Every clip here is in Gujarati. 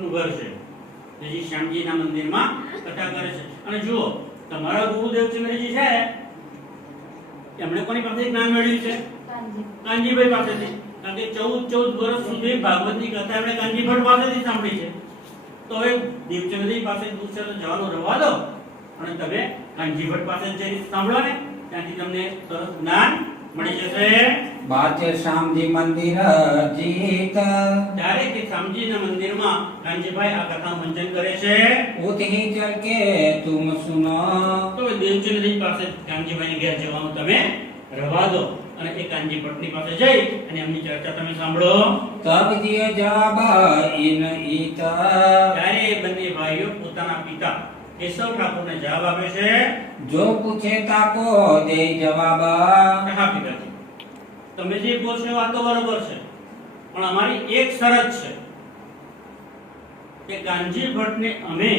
નું ઘર કથા કરે એમણે કોની કાનજીભાઈ પાસેથી. સાંભળી છે. તો હવે દેવચંદ્રજી પાસે દૂર છે તો જવાનું રવા દો. અને તમે કાનજી ભટ્ટ પાસે જઈને સાંભળો ને. ત્યાંથી તમને સરસ જ્ઞાન મળી જશે? બાચે શામજી મંદિર જીત. ત્યારે કે શામજીના મંદિરમાં કાંજીભાઈ આ કથા મંચન કરે છે. ઉતહી ચલ કે તુમ સુનો. તો દેવચંદ્રજી પાસે કાંજીભાઈ ઘેર જવાનું તમે રવા દો અને એ કાંજી ભટ્ટની પાસે જઈ અને એમની ચર્ચા તમે સાંભળો. તબ દિય જાબા ઇન ઈતા. ત્યારે બંને ભાઈઓ પોતાના પિતા કેશવ ઠાકોરને જવાબ આપ્યો છે? જો પૂછે તાકો દે જવાબ. હા પિતાજી તમે જે કહો છો વાત તો બરોબર છે. પણ અમારી એક શરત છે કે કાનજી ભટ્ટને અમે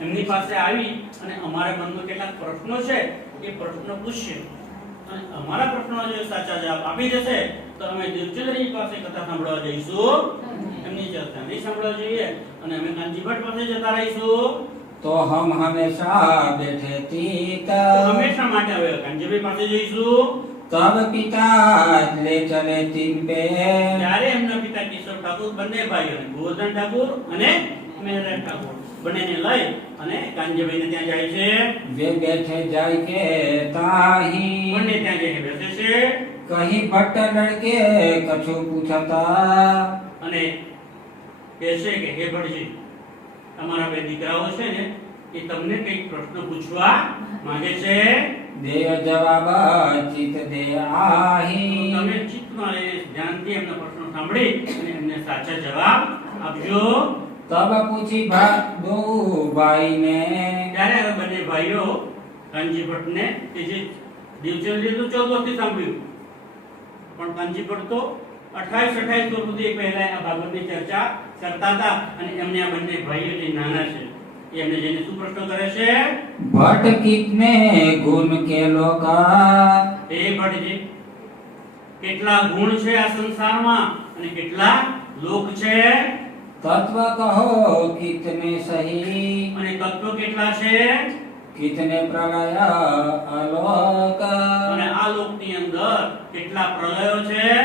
એમની પાસે આવી અને અમારા મનમાં કેટલાક પ્રશ્નો છે એ પ્રશ્નો પૂછશે અને અમારા પ્રશ્નો જો સાચા જવાબ આપી દેશે તો અમે દેવચંદ્રજી પાસે કથા સાંભળવા જઈશું. એમની ચર્ચા નહીં સાંભળવા જઈએ અને અમે ગાંધી ભટ્ટ પાસે જતા રહીશું. તો હમ હંમેશા બેઠે તીત. હંમેશા માટે હવે કાનજીભાઈ પાસે જઈશું. તબ પિતા લે ચલે તીન બે ત્યારે એમના પિતા કિશોર ઠાકુર બંને ભાઈઓને ગોવર્ધન ઠાકુર અને મેહરાજ ઠાકુર. બંનેને લઈ અને કાનજીભાઈને ત્યાં જાય છે. વે બેઠે જાય કે તાહી. બંને ત્યાં જઈને બેસે છે. કહી ભટ્ટ લડકે કછુ પૂછતા. અને કહેશે કે હે ભટજી તમારા બે દીકરાઓ છે ને એ તમને કઈ પ્રશ્ન પૂછવા માંગે છે? દે જવાબ ચિત દે આહી. તમે ચિત્તમાં ધ્યાનથી એમના પ્રશ્નો સાંભળી અને એમને સાચા જવાબ આપજો. તબ પૂછી ભા દો ભાઈ ને ત્યારે હવે બંને ભાઈઓ કાનજી ભટ્ટને કે જે દેવચંદ્રજી તો ચૌદ વર્ષથી સાંભળ્યું. પણ કાનજી ભટ્ટ તો અઠાવીસ અઠાવીસ વર્ષ સુધી પહેલા આ ભાગવતની ચર્ચા કરતા હતા અને એમને આ બંને ભાઈઓ જે નાના છે એમને જેને શું પ્રશ્ન કરે છે ભટ્ટ કિતને ગુણ કે લોકા એ ભટ્ટજી કેટલા ગુણ છે આ સંસારમાં અને કેટલા લોક છે? તત્વ કહો કિતને સહી. અને તત્વ કેટલા છે? કિતને પ્રલય અલોક. અને આ લોકની અંદર કેટલા પ્રલયો છે?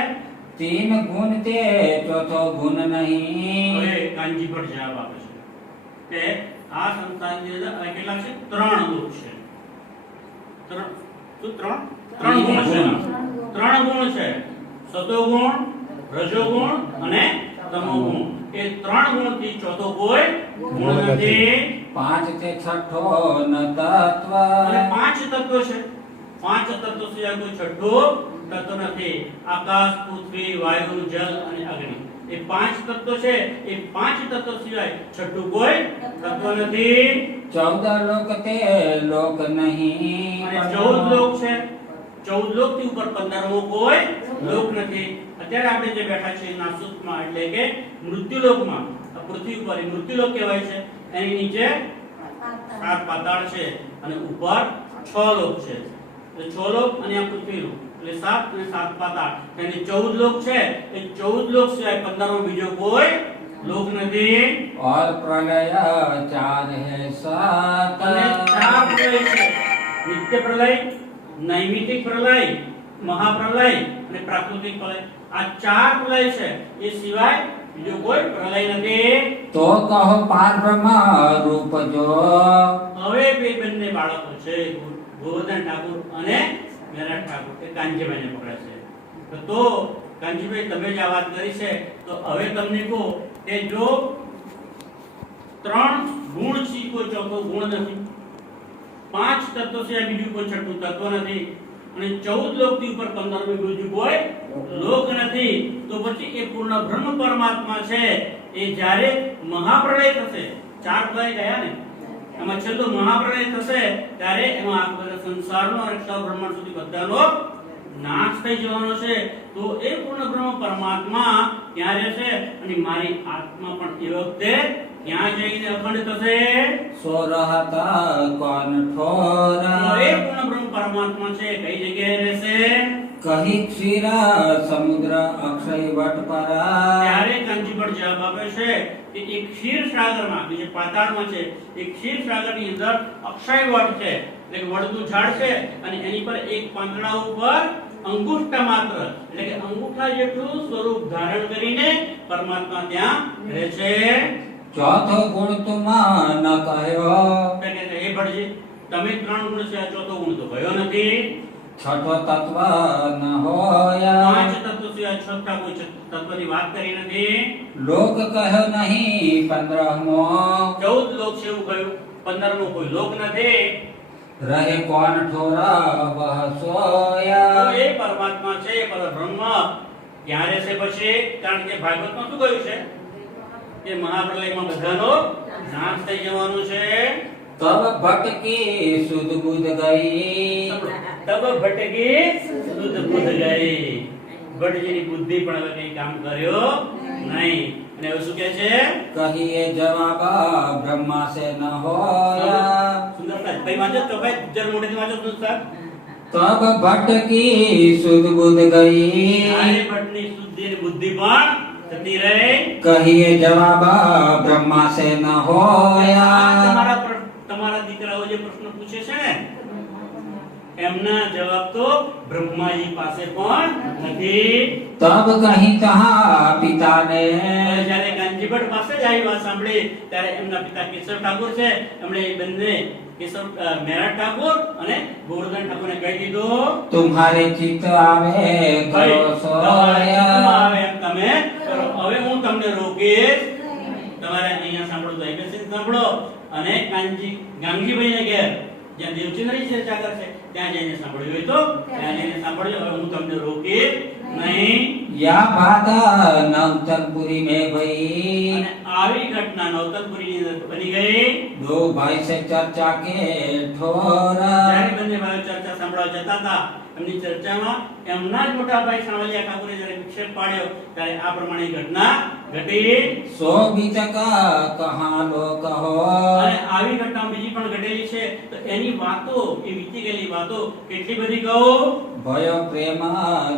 તીન ગુણ તે ચોથો ગુણ નહીં. હવે કાનજી ભટ્ટ જવાબ આપે છે. કે આ સંતાનની અંદર કેટલા છે? ત્રણ ગુણ છે. ત્રણ. શું ત્રણ? ત્રણ ગુણ છે. ત્રણ ગુણ છે. સતોગુણ રજોગુણ અને તમોગુણ એ ત્રણ ગુણથી ચોથો કોઈ ગુણ નથી. પાંચ તે છઠ્ઠો ન તત્વ. અને પાંચ તત્વો છે. પાંચ તત્વો સિવાય કોઈ છઠ્ઠો તત્વ નથી. આકાશ પૃથ્વી વાયુ જલ અને અગ્નિ. એ પાંચ તત્વો છે. એ પાંચ તત્વો સિવાય છઠ્ઠું કોઈ તત્વ નથી. ચૌદ લોક તે લોક નહીં અને ચૌદ લોક છે. ચૌદ લોકથી ઉપર પંદરમો કોઈ લોક નથી. અત્યારે આપણે જે બેઠા છીએ નાસુતમાં એટલે કે મૃત્યુલોકમાં. પૃથ્વી ઉપર એ મૃત્યુલોક કહેવાય છે. એની નીચે સાત પાતાળ છે અને ઉપર છ લોક છે. છ લોક અને આ પૃથ્વી લોક એટલે સાત અને સાત પાત આઠ. એટલે ચૌદ લોક છે એ ચૌદ લોક સિવાય પંદરમો બીજો કોઈ લોક નથી. ઓર પ્રલય ચાર હે સાત અને ચાર પ્રલય છે. નિત્ય પ્રલય નૈમિતિક પ્રલય મહાપ્રલય અને પ્રાકૃતિક પ્રલય. આ ચાર પ્રલય છે એ સિવાય બીજો કોઈ પ્રલય નથી. તો કહો પાર બ્રહ્મ રૂપ જો. હવે બે બંને બાળકો છે ગોવર્ધન ઠાકુર અને મેરા ઠાકોર કે કાનજીભાઈને પકડે છે. તો કાનજીભાઈ, તમે જે વાત કરી છે. તો હવે તમને કહો કે જો ત્રણ ગુણ છે કોઈ ગુણ નથી. પાંચ તત્વો છે, આ બીજું કોઈ છઠ્ઠું તત્વ નથી. અને ચૌદ લોકથી ઉપર પંદર બીજું કોઈ લોક નથી. તો પછી એ પૂર્ણ બ્રહ્મ પરમાત્મા છે. એ જ્યારે મહાપ્રલય થશે, ચાર પ્રલય ગયા ને એમાં છેલ્લો મહાપ્રલય થશે ત્યારે એમાં આ બધા સંસારનો અક્ષર બ્રહ્માંડ સુધી બધાનો નાશ થઈ જવાનો છે. તો એ પૂર્ણ બ્રહ્મ પરમાત્મા ત્યાં રહેશે? અને મારી આત્મા પણ એ વખતે છે. કઈ જગ્યાએ રહેશે? કહી ક્ષીરા સમુદ્ર અક્ષય વટ પર ત્યારે કંજી જવાબ આપે છે. કે એક ક્ષીર સાગરમાં કે જે પાતાળમાં છે એક ક્ષીર સાગરની અંદર અક્ષય વટ છે એટલે કે વડનું ઝાડ છે અને એની પર એક પાંદડા ઉપર અંગુષ્ઠા માત્ર એટલે કે અંગૂઠા જેટલું સ્વરૂપ ધારણ કરીને પરમાત્મા ત્યાં રહે છે. ચોથો ગુણ તુમ ન કહ્યો એટલે કે હે ભટજી તમે ત્રણ ગુણ છે ચોથો ગુણ તો ભયો નથી. છઠ્ઠો તત્વ ન હોય. પાંચ તત્વ સિવાય છઠ્ઠા કોઈ તત્વની વાત કરી નથી. લોક કહ્યો નહીં પંદ્રહમો ચૌદ લોક છે એવું કહ્યું. પંદરમો કોઈ લોક નથી. રહે કોણ ઠોરા વહ સોયા એ પરમાત્મા છે પરબ્રહ્મ. ક્યાં રહેશે પછી? કારણ કે ભાગવતમાં શું કહ્યું છે? કે મહાપ્રલયમાં બધાનો નાશ થઈ જવાનું છે. તબ ભટકી સુધ બુધ ગઈ. તબ ભટકી સુધ બુધ ગઈ. ભટજીની બુદ્ધિ પણ હવે કઈ કામ કર્યો નહીં. અને હવે શું કહે છે? કહીએ જવાબ બ્રહ્મા સે ન હોયા. સુંદરતા ભાઈ વાંચો તો ભાઈ જર મોઢેથી વાંચો સુંદરતા તબ ભટકી સુધ બુધ ગઈ. આર્ય ભટ્ટની શુદ્ધિ અને બુદ્ધિ પણ થતી રહે. કહીએ જવાબ બ્રહ્મા સે ન હોયા. તમારા તમારા દીકરાઓ જે પ્રશ્ન પૂછે છે ને એમના જવાબ તો બ્રહ્માજી પાસે પણ નથી. તબ કહી કહા પિતાને? જ્યારે ગાંધીભટ્ટ પાસે જ આવી વાત સાંભળી ત્યારે એમના પિતા કેશવ ઠાકોર છે. એમણે એ બંને કેશવ મેરા ઠાકોર અને ગોવર્ધન ઠાકોરને કહી દીધું. તુમ્હારે ચિત્ત આવે કરો ભાઈ, તમારે સોયા ચિત્તમાં આવે એમ તમે કરો. હવે હું તમને રોકીશ. તમારે અહીંયા સાંભળો તો અહીં સાંભળો. અને કાનજી ગાંગીભાઈને ઘેર જ્યાં દેવચંદ્રની ચર્ચા કરશે. ત્યાં જઈને સાંભળ્યું હોય તો ત્યાં જઈને સાંભળજો. હવે હું તમને રોકી નહીં. યા ભાતા નવતનપુરી મે ભાઈ. આવી ઘટના નવતનપુરી ની અંદર બની ગઈ. દો ભાઈ સે ચર્ચા કે ઠોરા. જ્યારે બંને ભાઈઓ ચર્ચા સાંભળવા જતા હતા એમની ચર્ચામાં એમના જ મોટાભાઈ સાવલિયા ઠાકોરે જ્યારે વિક્ષેપ પાડ્યો ત્યારે આ પ્રમાણે ઘટના ઘટી. સો બીતકા કહા લો કહો અને આવી ઘટના બીજી પણ ઘટેલી છે. તો એની વાતો એ વીતી ગયેલી વાતો કેટલી બધી કહો? ભય પ્રેમ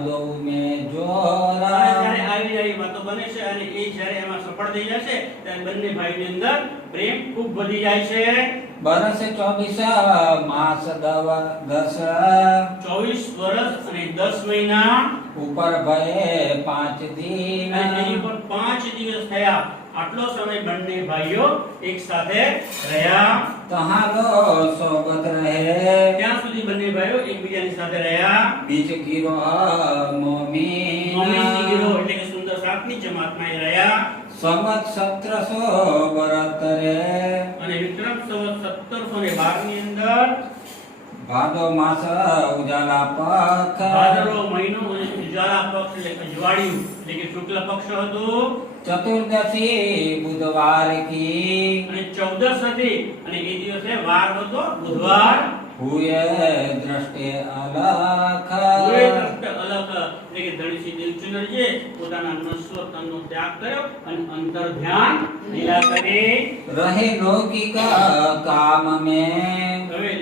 દઉ મે જોરા. જ્યારે આવી આવી વાતો બને છે અને એ જ્યારે એમાં સફળ થઈ જશે ત્યારે બંને ભાઈની અંદર પ્રેમ ખૂબ વધી જાય છે. બરસ ચોવીસ માસ દસ ચોવીસ વર્ષ અને દસ દસ મહિના ઉપર ભયે પાંચ દિન નહીં પણ પાંચ દિવસ થયા આટલો સમય બંને ભાઈઓ એક સાથે રહ્યા તહાં લો સોબત રહે ત્યાં સુધી બંને ભાઈઓ એકબીજાની સાથે રહ્યા બીજ ગીરો મોમી મોમી ગીરો એટલે કે સુંદર સાતમી જમાતમાં રહ્યા સંવત સત્રસો બરત રે અને વિક્રમ સંવત સત્તરસો ને બાર ની અંદર ભાદો માસ ઉજાલા પક્ષ ભાદરો મહિનો ઉજાલા પક્ષ એટલે અજવાળિયું એટલે કે શુક્લ પક્ષ હતો. ચતુર્દશી બુધવાર કી. અને ચૌદશ હતી અને એ દિવસે વાર હતો બુધવાર. હુએ દ્રષ્ટે અલખ. હુએ દ્રષ્ટે અલખ એટલે કે ધણીસી દિલચુનરજીએ પોતાના નસ્વ તનનો ત્યાગ કર્યો અને અંતર ધ્યાન લીલા કરી. રહે લૌકિક કામ મેં.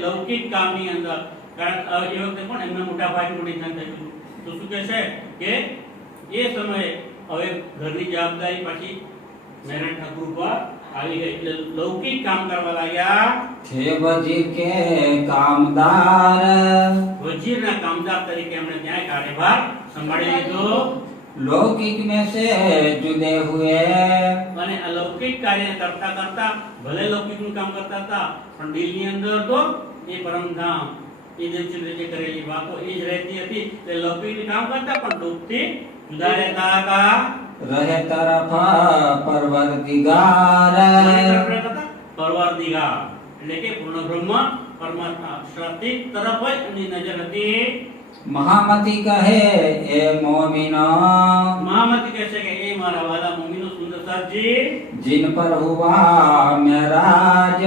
લૌકિક કામની અંદર કારણ અ, એ વખતે પણ એમના મોટા ભાઈ મોટી થઈને થયું તો શું કહે છે કે એ સમયે હવે ઘરની જવાબદારી પાછી નારાયણ ઠાકુર પર આવી ગઈ એટલે લૌકિક કામ કરવા લાગ્યા છે વજીર કે કામદાર વજીરના કામદાર તરીકે એમણે ત્યાં કાર્યભાર સંભાળી લીધો લૌકિક में से जुदे हुए અને અલૌકિક કાર્ય કરતા કરતા ભલે લૌકિકનું કામ કરતા હતા પણ દિલની અંદર તો એ પરમ ધામ એ દેવચંદ્ર જે કરેલી વાતો એ જ રહેતી હતી એટલે લપીને કામ કરતા પણ ડૂબતી જુદા રહેતા હતા રહે તરફા પરવરદિગાર પરવરદિગાર એટલે કે પૂર્ણ બ્રહ્મ પરમાત્મા શ્રતિ તરફ જ એની નજર હતી મહામતી કહે એ મોમિના મહામતી કહે છે કે એ મારા વાલા મોમિનો સુંદર સાજી જીન પર હુવા મેરાજ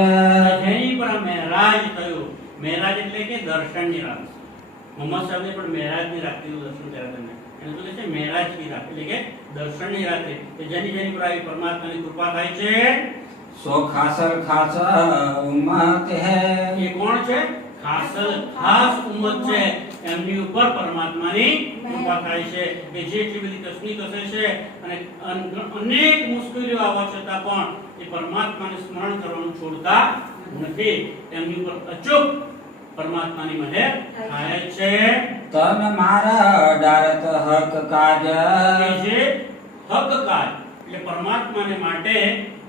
જેની પર મેરાજ મહેરાજ એટલે કે દર્શનની રાખ મોહમ્મદ સાહેબને પણ મહેરાજની રાખીનું દર્શન કર્યા તમે એને શું કહે છે મહેરાજની રાખ એટલે કે દર્શનની રાત્રે કે જેની જેની પર આવી પરમાત્માની કૃપા થાય છે. સો ખાસર ખાસ ઉમ્મત હે. એ કોણ છે? ખાસર ખાસ ઉમ્મત છે. એમની ઉપર પરમાત્માની કૃપા થાય છે. કે જે એટલી બધી કસની કસે છે અને અનેક મુશ્કેલીઓ આવવા છતાં પણ એ પરમાત્માને સ્મરણ કરવાનું છોડતા નથી. એમની ઉપર અચૂક પરમાત્માની મહેર થાય છે. તન મારા ડારત હક કાજ. જે હક કાજ એટલે પરમાત્માને માટે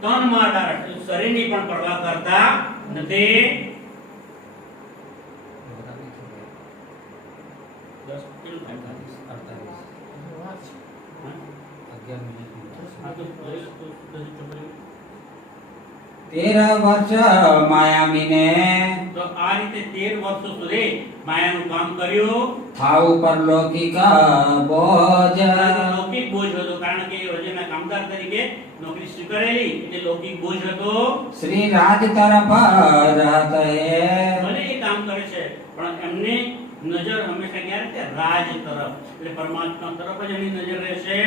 તનમાં ડારત શરીરની પણ પરવા કરતા નથી. અગિયાર કેટલું થાય? હા? આ તો દસ તો દસ ચોપડી. તેર વર્ષ માયામીને તો આ રીતે તેર વર્ષો સુધી માયાનું કામ કર્યું. થાવ પર લૌકિક બોજ. લૌકિક બોજ હતો કારણ કે એ કામદાર તરીકે નોકરી સ્વીકારેલી. એટલે લૌકિક બોજ હતો. શ્રી રાજ તરફ રહત હે ભલે કામ કરે છે પણ એમની નજર હંમેશા ક્યારે છે રાજ તરફ. એટલે પરમાત્મા તરફ જ એની નજર રહેશે.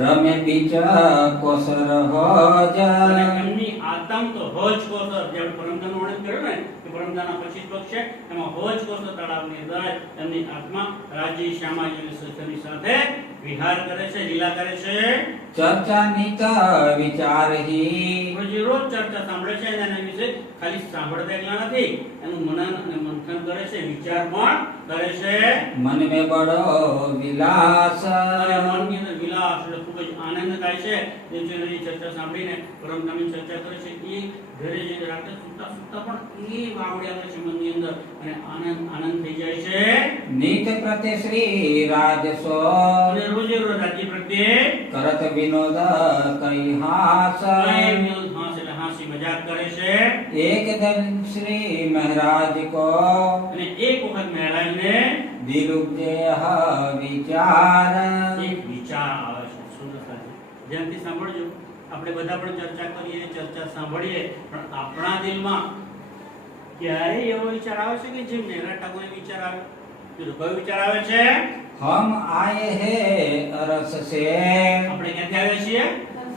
રમે બીજા કોસર હોજ. એમની આતંક તો હોજ કોસર જે આપણે વર્ણન કર્યું ને કે પરમધામના 25 શ્લોક છે એમાં હોજ કોસર તળાવની અંદર એમની આત્મા રાજી શ્યામાજી અને સત્યની સાથે વિહાર કરે છે લીલા કરે છે. ચર્ચા નીતા વિચાર હિ રોજ ચર્ચા સાંભળે છે એના વિશે ખાલી સાંભળતા એકલા નથી. એનું મનન અને મંથન કરે છે વિચાર પણ કરે છે. મન મે બડો વિલાસ. અને મનની અંદર વિલાસ એટલે ખૂબ જ આનંદ થાય છે. દેવચંદ્રની ચર્ચા સાંભળીને પરમધામની ચર્ચા કરે છે એ ઘરે જઈને રાતે સુતા સુતા પણ એ વાવડ્યા કરે છે મનની અંદર? અને આનંદ આનંદ થઈ જાય છે. નિત પ્રત્યે શ્રી રાજસો અને રોજે રોજ રાજ્ય પ્રત્યે કરત વિનોદ કઈ હાસ મજાક કરે છે? એક દન શ્રી મહારાજ કો અને એક વખત મહારાજને હ વિચાર. એક વિચાર આવે છે. સુંદરતા છે ધ્યાનથી સાંભળજો. આપણે બધા પણ ચર્ચા કરીએ ચર્ચા સાંભળીએ પણ આપણા દિલમાં ક્યારે એવો વિચાર આવે છે કે જેમ નેહરા ઠાકોરને વિચાર આવે? કયો વિચાર આવે છે? હમ આયે હે અરસ સે. આપણે ક્યાંથી આવ્યા છીએ?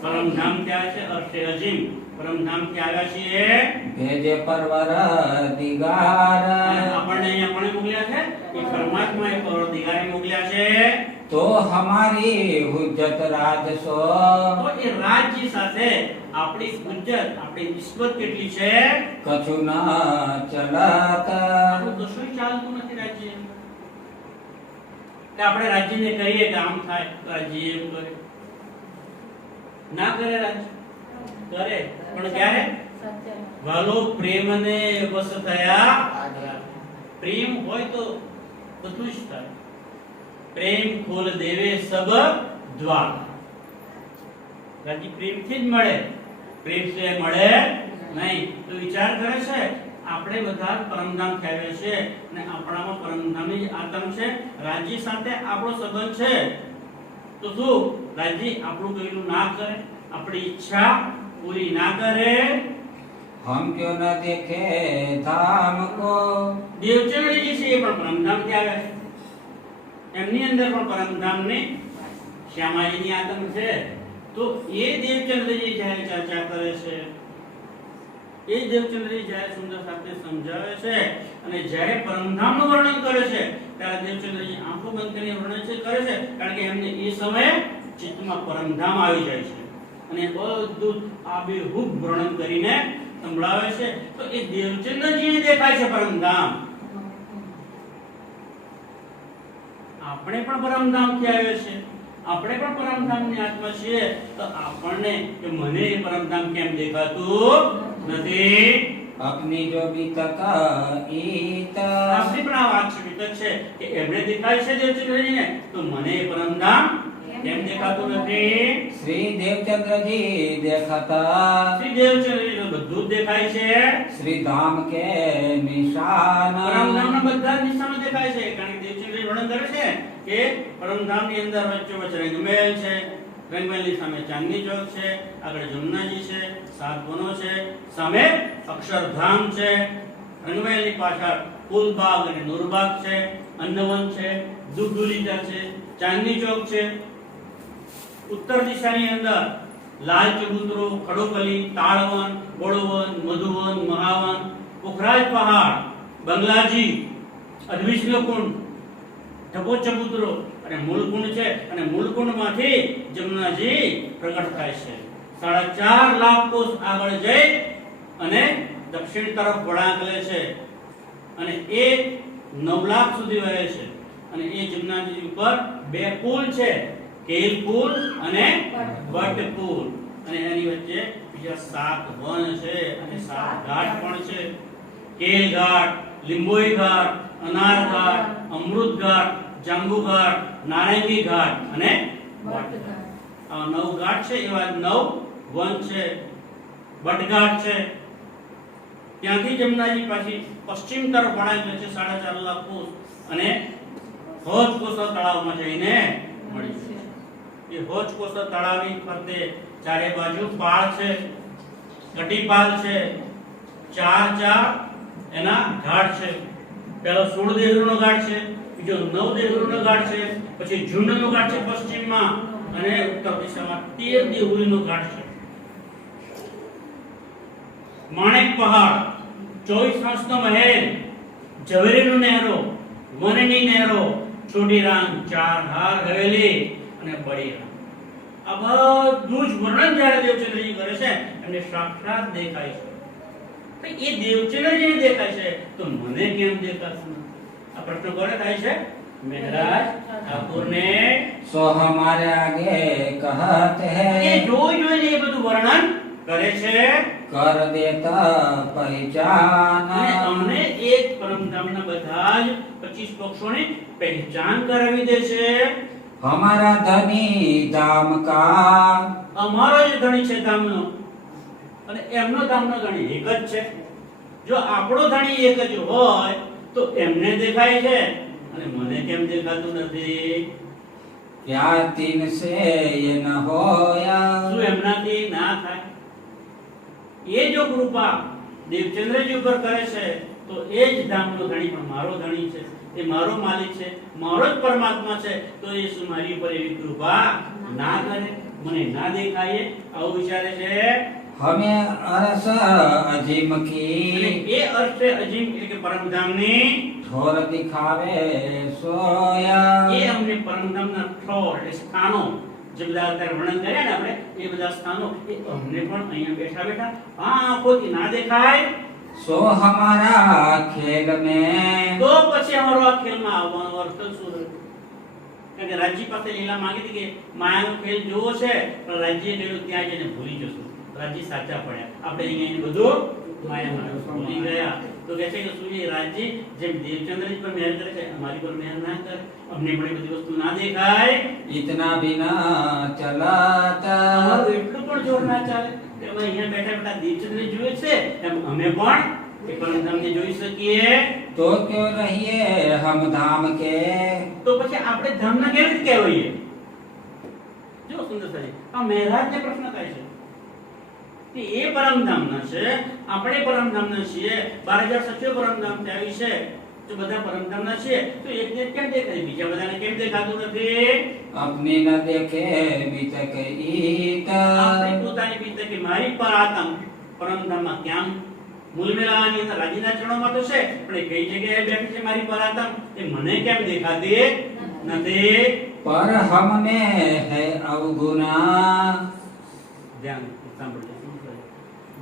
પરમધામ આવ્યા છે? અર્થે અજીમ. પરમધામ ક્યાં આવ્યા છીએ. ભેજે પરવર દિગાર. આપણને અહીંયા કોણે મોકલ્યા છે? એ મોકલ્યા છે. તો હમારી હુજ્જત રાજસો. તો એ રાજ્ય સાથે આપણી ઉજ્જત આપણી નિસ્બત કેટલી છે? કછુ ના ચલત કશું ચાલતું નથી રાજ્ય? આપણે રાજ્યને કહીએ કે આમ થાય રાજ્ય એમ કરે. ના કરે રાજ્ય કરે. પણ ક્યારે? વાલો પ્રેમને વસ થયા પ્રેમ હોય તો બધું જ થાય. પ્રેમ ખોલ દેવે સબ દ્વાર. રાજી પ્રેમથી જ મળે. પ્રેમ સિવાય મળે નહીં. તો વિચાર કરે છે આપણે બધા પરમધામ કહેવે છે અને આપણામાં પરમધામની જ આત્મ છે. રાજી સાથે આપણો સંબંધ છે. તો શું? રાજ્ય આપણું કહેલું ના કરે આપણી ઈચ્છા પૂરી ના કરે. હમ ક્યો ન દેખે ધામ કો? દેવચરણીજી છે એ પણ પરમધામથી આવે છે. એમની અંદર પણ પરમધામની શ્યામાજીની આતમ છે. તો એ દેવચંદ્રજી જ્યારે ચર્ચા કરે છે એ દેવચંદ્રજી જ્યારે સુંદર સાથે સમજાવે છે અને જ્યારે પરમધામનું વર્ણન કરે છે ત્યારે દેવચંદ્રજી આંખો બંધ કરીને વર્ણન કરે છે. કારણ કે એમને એ સમયે ચિત્તમાં પરમધામ આવી જાય છે. અને બધું આબેહૂબ વર્ણન કરીને સંભળાવે છે. તો એ દેવચંદ્રજીને દેખાય છે પરમધામ. આપણે પણ પરમધામથી આવ્યા છે આપણે પણ પરમધામની આત્મા છીએ. તો આપણને કે મને એ પરમધામ કેમ દેખાતું નથી? અગ્નિ જો બીતક ઈતા આપણી પણ આ વાત છે વિતક છે કે એમણે દેખાય છે દેવચંદ્રજીને. તો મને પરમધામ કેમ દેખાતું નથી. શ્રી દેવચંદ્રજી દેખાતા. શ્રી દેવચંદ્રજી બધું દેખાય છે. શ્રી ધામ કે નિશાન. પરમધામના બધા જ નિશાનો દેખાય છે. કારણ કે દેવચંદ્રજી વર્ણન કરે છે કે પરમધામની અંદર વચ્ચોવચ્ચ રંગમહેલ છે. રંગમહેલની સામે ચાંદની ચોક છે. આગળ જમનાજી છે. સાત વનો છે. સામે અક્ષરધામ છે. રંગમહેલની પાછળ કુલબાગ અને નૂરબાગ છે. અન્નવન છે. દુધુલીચા છે. ચાંદની ચોક છે. ઉત્તર દિશાની અંદર લાલ ચબૂતરો ખડોકલી તાળવન, બોળવન, મધુવન, મહાવન, પોખરાજ પહાડ, બંગલાજી અદ્વિષ્ણકુંડ ઢબો ચબૂતરો અને મૂળકુંડ છે અને મૂળકુંડમાંથી જમનાજી પ્રગટ થાય છે. સાડા ચાર લાખ કોષ આગળ જઈ અને દક્ષિણ તરફ વળાંક લે છે અને એ નવ લાખ સુધી વહે છે. અને એ જમનાજી ઉપર બે પુલ છે. કેલ પુલ અને વટ પુલ અને એની વચ્ચે બીજા સાત વન છે અને સાત ઘાટ પણ છે. કેલ ઘાટ લીંબોઈ ઘાટ અનાર ઘાટ અમૃત ઘાટ જાંબુ ઘાટ નારંગી ઘાટ અને વટઘાટ. આ નવ ઘાટ છે, એવા નવ વન છે. વટઘાટ છે. ત્યાંથી જમનાજી પાછી પશ્ચિમ તરફ વળાંક છે સાડા ચાર લાખ કોસ. અને હોજ કોસર તળાવમાં જઈને મળી છે એ હોજ કોસર તળાવની ફરતે. ચારે બાજુ પાળ છે, કટીપાલ છે, ચાર ચાર એના ઘાટ છે. પહેલો સોળ દેહરૂનો ઘાટ છે, બીજો નવ દેહરૂનો ઘાટ છે, પછી ઝુંડનો ઘાટ છે પશ્ચિમમાં અને ઉત્તર દિશામાં તેર દેહુરીનો ઘાટ છે. માણેક પહાડ, ચોવીસ હંસનો મહેલ, ઝવેરીનો નહેરો વનની નહેરો છોટી રામ ચાર હાર હવેલી અને બળિયા આ બધું વર્ણન જ્યારે દેવચંદ્રજી કરે છે એમને સાક્ષાત દેખાય છે. એ દેવચંદ્રજી દેખાય છે તો મને કેમ દેખાતું? આ પ્રશ્ન કોને થાય છે? એક પરમ ધામના બધા પહેચાન કરાવી દે છે. અમારા ધની ધામ કા અમારો જ ધણી છે ધામનો. અને એમનો ધામનો ધણી એક જ છે. જો આપણો ધણી એક જ હોય તો એમને દેખાય છે. અને મને કેમ દેખાતું નથી? ક્યાં તીન છે એ ન હોયા? શું એમનાથી ના થાય? એ જો કૃપા દેવચંદ્રજી ઉપર કરે છે તો એ જ ધામનો ધણી પણ મારો ધણી છે. એ મારો માલિક છે મારો જ પરમાત્મા છે તો એ શું મારી ઉપર એવી કૃપા ના કરે મને ના દેખાય આવું વિચારે છે हमें अरस अजीम અને की એ અર્થ છે અજીમ એટલે કે પરમધામની ठोर दिखावे सोया એ અમને પરમધામના ઠોર એટલે સ્થાનો જે બધા અત્યારે વર્ણન કર્યા ને આપણે એ બધા સ્થાનો એ અમને પણ અહીંયા બેઠા બેઠા આ આંખોથી ના દેખાય सो हमारा खेल में તો වරුවක් කෙල්මා වර්තල් සූරය. કારણ કે રાજ્ય પાસે લીલા માંગી હતી કે માયાનો ખેલ જોવો છે પણ રાજ્ય જોયું ત્યાં જઈને ભૂલી જશો રાજ્ય સાચા પડ્યા આપણે અહીંયા એને બધું માયામાં ભૂલી ગયા તો કહે છે કે સૂર્ય રાજ્ય જેમ દેવચંદ્રજી પર મહેર કરે છે અમારી પર મહેર ના કરે અમને પણ બધી વસ્તુ ના દેખાય ઇતના બિના ચલાતા એટલું પણ જોર ના ચાલે એમાં અહીંયા બેઠા બેઠા દેવચંદ્ર જોયે છે એમ અમે પણ એ પણ તમને જોઈ શકીએ તો ક્યો રહીએ હમ ધામ કે? તો પછી આપણે ધામ ના કેવી રીતે કહેવાઈએ? જો સુંદર સાહેબ આ મહારાજ ને પ્રશ્ન થાય છે કે એ પરમ ધામ ના છે આપણે પરમ ધામ ના છીએ 12700 પરમ ધામ આવી છે તો બધા પરમધામના છે તો એકને કેમ દેખાય? બીજા બધાને કેમ દેખાતું નથી? આપને ન દેખે બીતક ઈત. આપણી પોતાની બીતક મારી પર આતમ પરમધામમાં કેમ મૂળ અંદર રાજીના ચરણોમાં તો છે. પણ એ કઈ જગ્યાએ બેઠી છે મારી પરાતમ એ મને કેમ દેખાતી? નથી. પર હમ હે અવગુણા ધ્યાન સાંભળજો.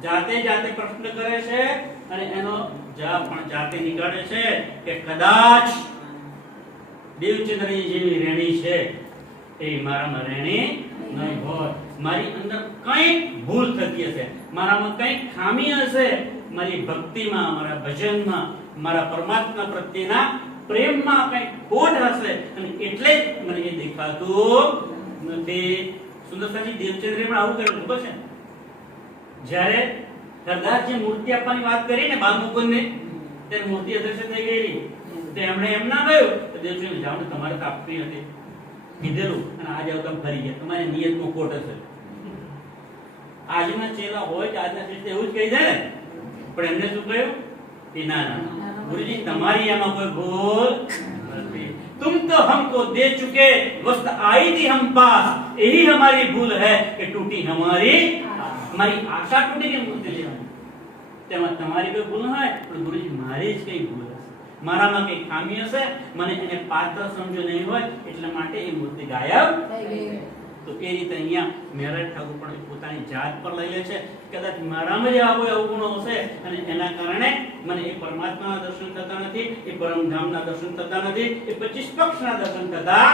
જાતે જાતે પ્રશ્ન કરે છે અને એનો જવાબ પણ જાતે નીકળે છે કે કદાચ દેવચંદ્રની જેવી રેણી છે. એ મારામાં રેણી નહીં હોય. મારી અંદર કંઈક ભૂલ થતી હશે. મારામાં કંઈક ખામી હશે. મારી ભક્તિમાં, મારા ભજનમાં, મારા પરમાત્મા પ્રત્યેના પ્રેમમાં કઈ ખોટ હશે અને એટલે જ મને એ દેખાતું નથી. સુંદરસાજી, દેવચંદ્રે પણ આવું કર્યું, ખબર છે? જ્યારે સરદારજી મૂર્તિ આપવાની વાત કરી ને બાલમુકુંદને ત્યારે મૂર્તિ અદ્રશ્ય થઈ ગયેલી. તો એમણે એમ ના કહ્યું તો દેવચંદ્ર, જાઓ તમારે તો આપવી નથી. કીધેલું અને આજે આવતા ફરી ગયા. તમારી નિયતમાં ખોટ હશે. આજના ચેલા હોય કે આજના શિષ્ય એવું જ કહી દે ને. પણ એમને શું કહ્યું કે ના ના ગુરુજી તમારી એમાં કોઈ ભૂલ નથી तुम तो हमको दे चुके वस्त आई थी हम पास यही हमारी भूल है कि टूटी हमारी हमारी आशा टूटी કે મૂર્તિ લેવાની તેમાં તમારી કોઈ ભૂલ ન હોય પણ ગુરુજી મારી જ કઈ ભૂલ હશે મારામાં કઈ ખામી હશે મને એને પાત્ર સમજો નહીં હોય એટલા માટે એ મૂર્તિ ગાયબ તો એ રીતે અહીંયા મેરઠ ઠાકોર પણ પોતાની જાત પર લઈ લે છે. કદાચ મારામાં જ આવો એવો અવગુણો હશે અને એના કારણે મને એ પરમાત્માના દર્શન થતા નથી એ પરમધામના દર્શન થતા નથી એ પચીસ પક્ષના દર્શન થતા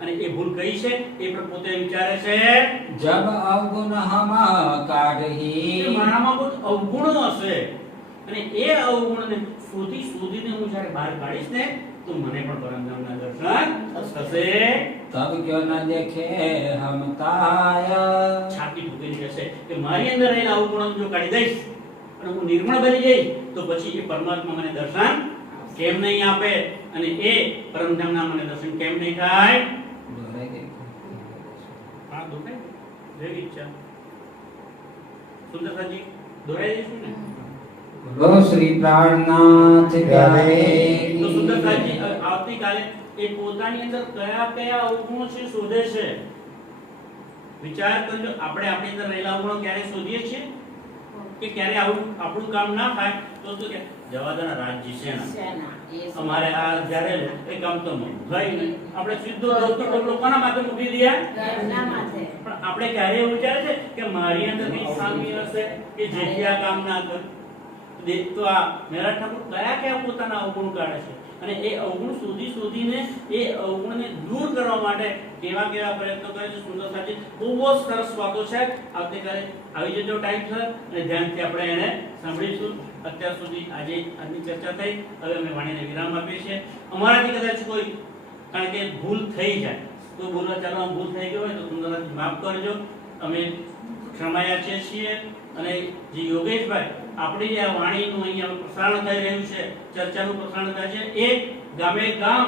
અને એ ભૂલ કઈ છે? એ પણ પોતે વિચારે છે જબ અવગુણ હમ કાઢહી. મારામાં કોઈ અવગુણો હશે. અને એ અવગુણને શોધી શોધીને હું જ્યારે બહાર કાઢીશ ને તો મને પણ પરમધામના દર્શન થશે. તબ ક્યો ના દેખે હમ તાય? છાતી ઠોકીને જશે કે મારી અંદર રહેલા અવગુણો જો કાઢી દઈશ અને હું નિર્મળ બની જઈશ તો પછી એ પરમાત્મા મને દર્શન કેમ નહીં આપે અને એ પરમધામના મને દર્શન કેમ નહીં થાય. હા દુખાય જેવી ઈચ્છા સુંદરતાજી દોરાઈ જઈશું ને? બોલો શ્રી પ્રાણનાથ પ્યારે તો સુંદરતાજી અ- આવતીકાલે એ પોતાની અંદર કયા કયા અવગુણો છે શોધે છે? વિચાર કરજો. આપણે આપણી અંદર રહેલા અવગુણો ક્યારે શોધીએ છીએ? કે ક્યારે આવું આપણું કામ ના થાય? તો શું કે જવાદાના રાજ્ય છે અમારે આ જ્યારે એ કામ તો ભાઈ આપણે સીધો ડોક્ટર ડોક્ટર કોના માથે મૂકી દઈએ. પણ આપણે ક્યારે એવું વિચારે છે કે મારી અંદર કઈ સામી હશે કે જેથી આ કામ ના કર? તો આ મેરા ઠાકોર કયા કયા પોતાના અવગુણ કાઢે છે? અને એ અવગુણ શોધી શોધીને એ અવગુણને દૂર કરવા માટે કેવા કેવા પ્રયત્નો કરે છે? સુંદર સાચી બહુ જ સરસ વાતો છે. આવતીકાલે આવી જજો, ટાઈમ સર અને ધ્યાનથી આપણે એને સાંભળીશું. અત્યાર સુધી આજે આજની ચર્ચા થઈ. હવે અમે વાણીને વિરામ આપીએ છીએ. અમારાથી કદાચ કોઈ, કારણ કે ભૂલ થઈ જાય. કોઈ બોલવા ચાલવામાં ભૂલ થઈ ગઈ હોય તો સુંદરથી માફ કરજો. અમે ક્ષમાયા છીએ. અને જે યોગેશભાઈ આપણી જે આ વાણીનું અહીંયા પ્રસારણ થઈ રહ્યું છે, ચર્ચાનું પ્રસારણ થાય છે. એ ગામે ગામ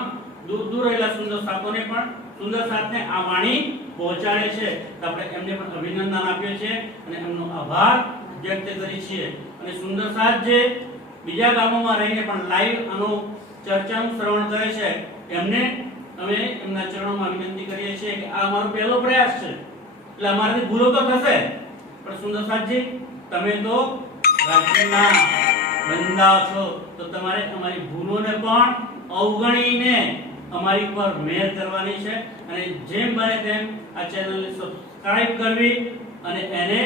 દૂર દૂર રહેલા સુંદર સાથોને પણ, સુંદર સાથને આ વાણી પહોંચાડે છે. તો આપણે એમને પણ અભિનંદન આપીએ છીએ અને એમનો આભાર વ્યક્ત કરીએ છીએ. અને સુંદર સાથ જે બીજા ગામોમાં રહીને પણ લાઈવ આનું ચર્ચાનું શ્રવણ કરે છે, એમને અમે એમના ચરણોમાં વિનંતી કરીએ છીએ કે આ અમારો પહેલો પ્રયાસ છે. એટલે અમારાથી ભૂલો તો થશે, પણ સુંદર સાથજી તમે તો રાજ્યના બંદા છો, તો તમારે અમારી ભૂલોને પણ અવગણીને અમારી પર મહેર કરવાની છે. અને જેમ બને તેમ આ ચેનલને સબસ્ક્રાઇબ કરવી અને એને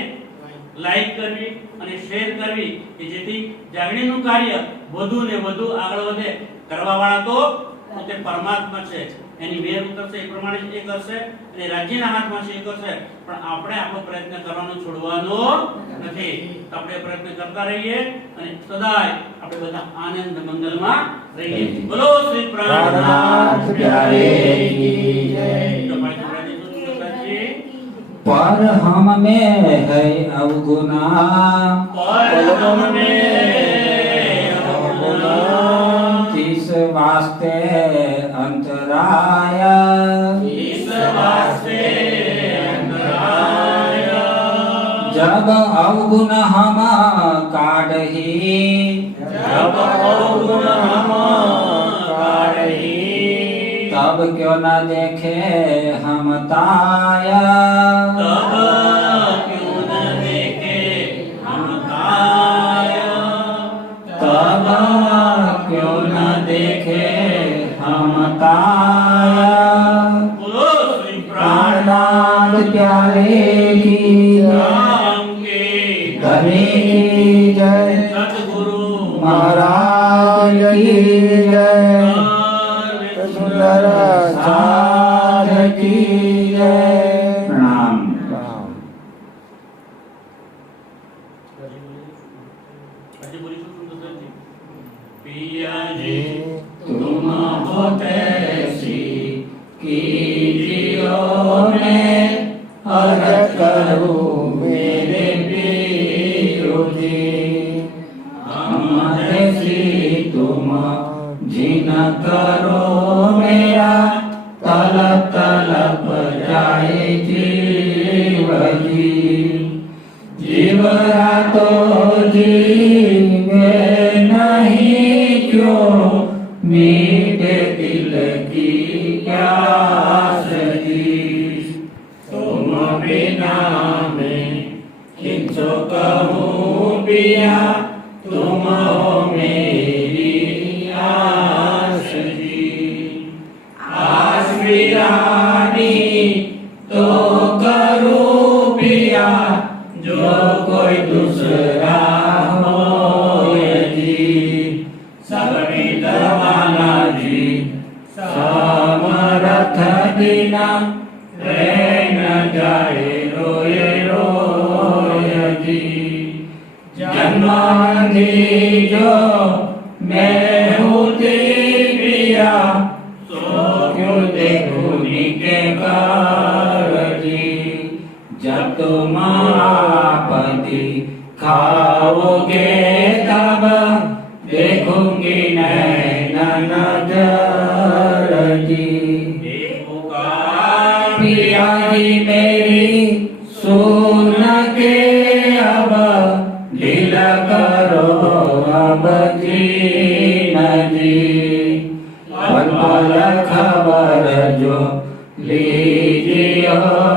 લાઈક કરવી અને શેર કરવી, કે જેથી જાગણીનું કાર્ય વધુ ને વધુ આગળ વધે. કરવાવાળા તો પોતે પરમાત્મા છે એની મેર ઉતરશે એ પ્રમાણે એ કરશે અને રાજ્યના હાથમાં છે એ કરશે પણ આપણે આપણો પ્રયત્ન કરવાનો છોડવાનો નથી તો આપણે પ્રયત્ન કરતા રહીએ અને સદાય આપણે બધા આનંદ મંગલમાં રહીએ બોલો શ્રી પ્રાણનાથ પ્યારે કી જય. તો ભાઈ છોકરાજી, શું સુંદરજી? પર હમ में है अवगुणा પર હમને અવગુણા इस वास्ते अंतराय इस वास्ते अंतराय जब अवगुण हम काढ़ी जब अवगुण हम काढ़ी तब क्यों न देखे हम ताया तब अच्छे बोली सुन तुम दोस्तों जी पिया जी तुम होतेसी कीजियो ने हर करूं ખબર જો લીજીઓ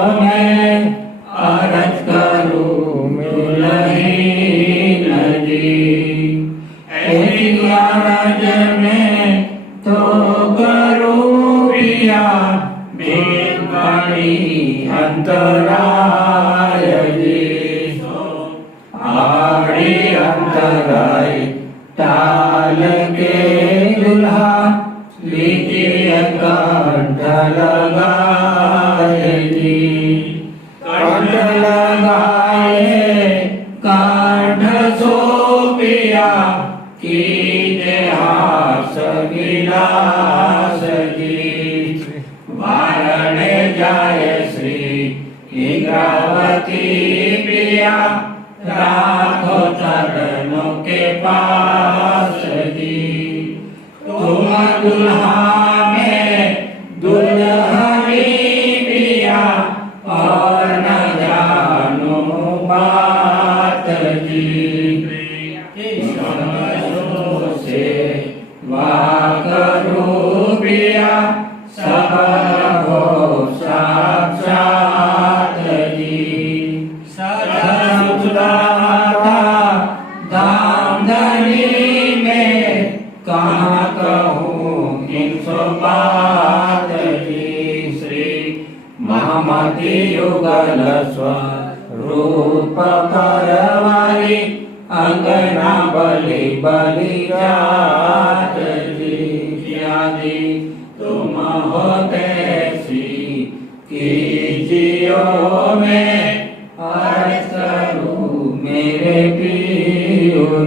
Tuhan Tuhan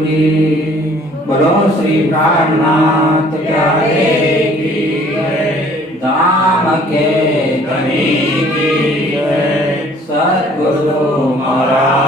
ની બોલો શ્રી પ્રાણનાથ ત્યારે ધામ કે તની સદગુરુ મહારાજ